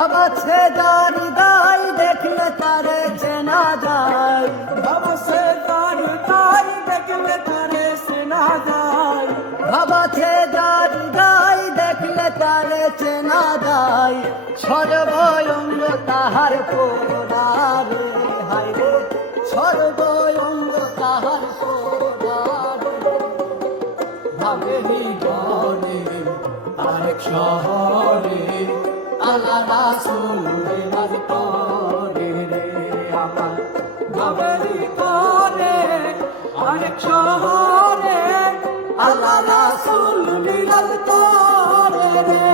আছে যার গাই দেখলে তারে চেনা যায়, ভাবছে তার গাই দেখলে তারে চেনা যায়, ভাবাছে যার গাই দেখলে তারে চেনা যায়, সর্বঙ্গ তাহার পোড়ারে হায় রে, সর্বঙ্গ তাহার পোড়ারে। ভাবেরি গনে আরেক শহরে আল্লাহ রাসূল বিরাজ করে রে আমার। ভাবেরি গনে আরেক শহরে আল্লাহ রাসূল বিরাজ করে রে।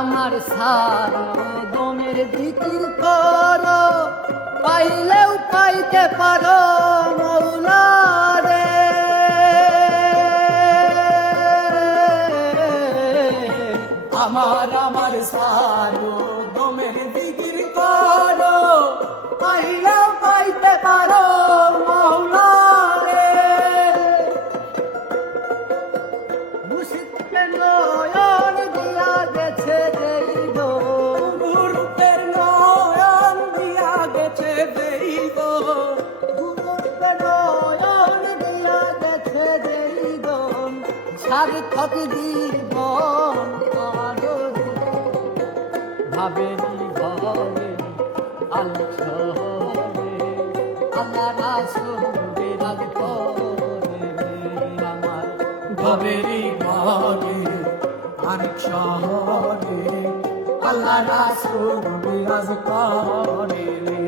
আমার সারো দমের জিকির করো, পাইলেও পাইতে পারো মৌলা রে। আমার সারো দমের জিকির করো, পাইলেও পাইতে পারো মৌলা রে। মুর্শিদকে নয়ন দিয়া গেছে দেইব, গুরুদের নয়ন দিয়া গেছে দেইব, গুরুকে নয়ন দিয়া গেছে দেইব, সার্থক জীবন কারো ভাবেনি ভবে আল্লাহ শহরে আল্লাহ রাসূল বিরাজ করে আমার। ভাবেরি গনে আরেক শহরে আল্লাহ রাসূল বিরাজ করে রে।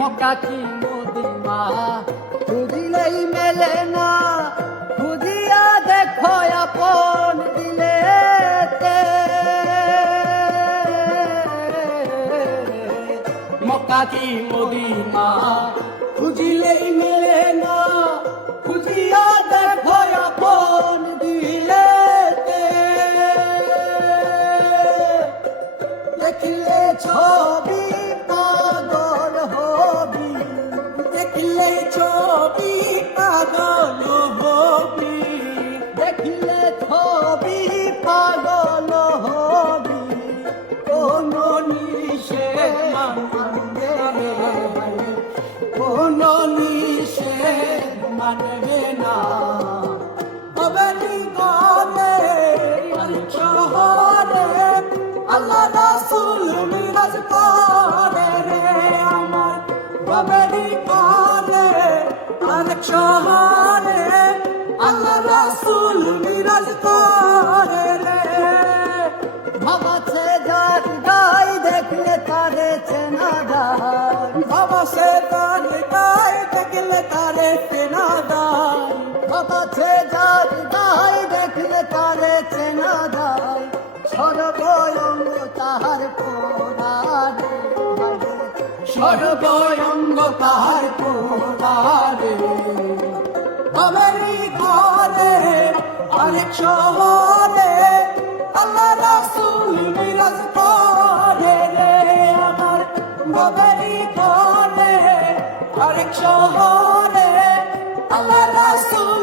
মক্কা কি মদিনা খুঁজিলেই মেলে না, খুঁজিয়া দেখো আপন দিলেতে। মক্কা কি মদিনা খুঁজিলেই মেলে না, খুঁজিয়া দেখো আপন দিলেতে। দেখলে ছবি পাগল হবি, দেখলে ছবি পাগল হবি, দেখলে ছবি পাগল হবি, কোন নিষেধ মানবে না, কোন নিষেধ মানবে না। ভাবেরি গনে আরেক শহরে আল্লাহ রাসূল বিরাজ করে রে আমার। ভাবেরি গনে আরেক শহরে আল্লাহ রাসূল বিরাজ করে রে। ভাবাছে যার গাই দেখলে তারে চেনা যায়, ভাবছে তার গাই দেখলে তারে চেনা যায়, ভাবাছে যার গাই দেখলে তারে চেনা যায়, সর্বঙ্গ তাহার পোড়ারে সর্বঙ্গ তাহার পোড়ারে। ভাবেরি গনে আরেক শহরে আল্লাহ রাসূল বিরাজ করে রে আমার। ভাবেরি গনে আরেক শহরে আল্লাহ রাসূল